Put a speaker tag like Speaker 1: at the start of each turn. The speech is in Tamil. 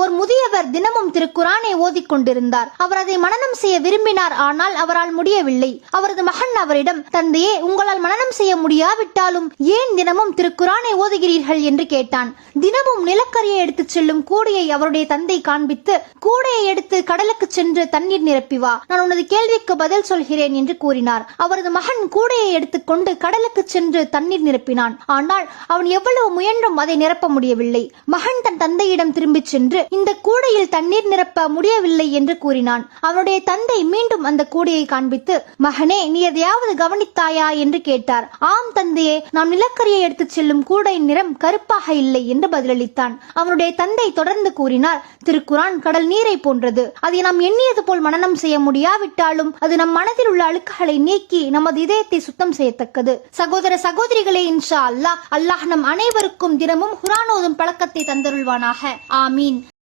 Speaker 1: ஒரு முதியவர் தினமும் திருக்குரானை ஓதிக் கொண்டிருந்தார். அவர் அதை மனநம் செய்ய விரும்பினார். ஆனால் அவரால் முடியவில்லை. அவரது மகன் அவரிடம் தந்தையே உங்களால் மனநம் செய்ய முடியாவிட்டாலும் ஏன் தினமும் திருக்குரானை ஓதுகிறீர்கள்? என்று கேட்டான். தினமும் நிலக்கரியை எடுத்துச் செல்லும் கூடையை அவருடைய தந்தை காண்பித்து கூடையை எடுத்து கடலுக்கு சென்று தண்ணீர் நிரப்பி வா நான் உனது கேள்விக்கு பதில் சொல்கிறேன் என்று கூறினார். அவரது மகன் கூடையை எடுத்துக்கொண்டு கடலுக்கு சென்று தண்ணீர் நிரப்பினான். ஆனால் அவன் எவ்வளவு முயன்றும் அதை நிரப்ப முடியவில்லை. மகன் தன் தந்தையிடம் திரும்பிச் சென்று இந்த கூடையில் தண்ணீர் நிரப்ப முடியவில்லை என்று கூறினான். அவனுடைய தந்தை மீண்டும் அந்த கூடையை காண்பித்து மகனே நீ எதையாவது கவனித்தாயா? என்று கேட்டார். ஆம் தந்தையே நாம் நிலக்கரியை எடுத்துச் செல்லும் கூடையின் நிறம் கருப்பாக இல்லை என்று பதிலளித்தான். அவனுடைய தந்தை தொடர்ந்து கூறினார் திருக்குரான் கடல் நீரை போன்றது. அதை நாம் எண்ணியது போல் மனநம் செய்ய முடியாவிட்டாலும் அது நம் மனதில் உள்ள அழுக்குகளை நீக்கி நமது இதயத்தை சுத்தம் செய்யத்தக்கது. சகோதர சகோதரிகளே இன்ஷா அல்லாஹ் அல்லாஹ் நம் அனைவருக்கும் தினமும் குரானோதும் பழக்கத்தை தந்தருள்வானாக. ஆமீன்.